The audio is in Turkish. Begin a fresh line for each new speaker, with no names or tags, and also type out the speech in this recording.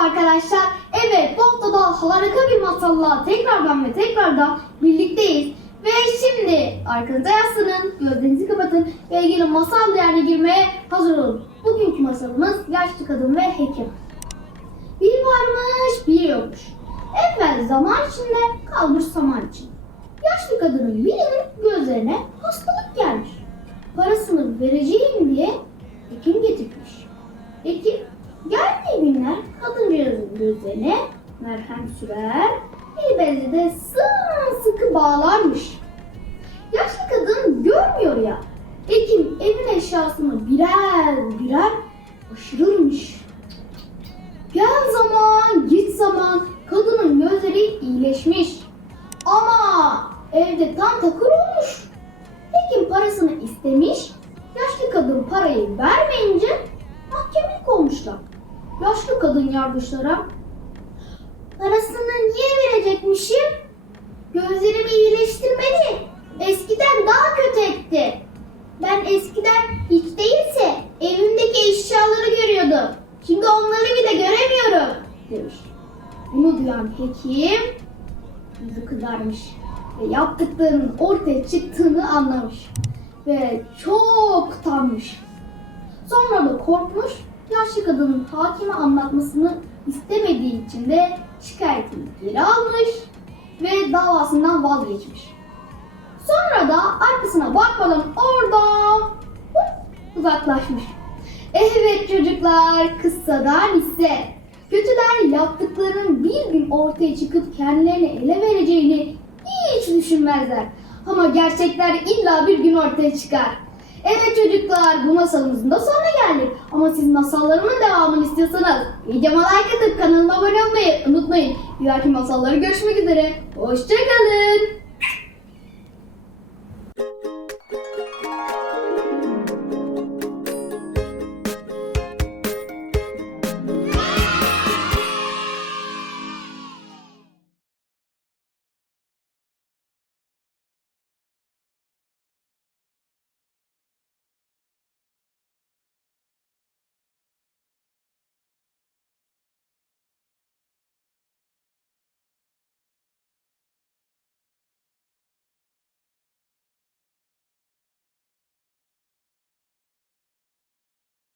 Arkadaşlar. Evet bu hafta da harika bir masalla tekrardan ve tekrardan birlikteyiz. Ve şimdi arkanıza yaslanın, gözlerinizi kapatın ve ilgili masal değerine girmeye hazır olun. Bugünkü masalımız yaşlı kadın ve hekim. Bir varmış bir yokmuş. Evvel zaman içinde kalmış saman için. Yaşlı kadının birinin gözlerine hastalık gelmiş. Parasını vereceğim diye gözlerine merhem sürer, bir bezi de sımsıkı bağlarmış. Yaşlı kadın görmüyor ya. Hekim evin eşyasını birer birer aşırırmış. Gel zaman, git zaman kadının gözleri iyileşmiş. Ama evde tam takır olmuş. Hekim parasını istemiş. Yaşlı kadın parayı vermeyince mahkemelik olmuşlar. Yaşlı kadın yargıçlara parasını niye verecekmişim? Gözlerimi iyileştirmedi. Eskiden daha kötü etti. Ben eskiden hiç değilse evimdeki eşyaları görüyordum. Şimdi onları bile göremiyorum demiş. Bunu duyan hekim yüzü kızarmış ve yaptıklarının ortaya çıktığını anlamış ve çok utanmış. Sonra da korkmuş, yaşlı kadının hakime anlatmasını istemediği için de şikayetini geri almış ve davasından vazgeçmiş. Sonra da arkasına bakmadan oradan hop, uzaklaşmış. Evet çocuklar, kıssadan ise kötüler yaptıklarının bir gün ortaya çıkıp kendilerine ele vereceğini hiç düşünmezler. Ama gerçekler illa bir gün ortaya çıkar. Evet çocuklar bu masalımızın da sonuna geldik. Ama siz masallarımın devamını istiyorsanız videoma like atıp kanalıma abone olmayı unutmayın. Bir dahaki masalları görüşmek üzere. Hoşçakalın.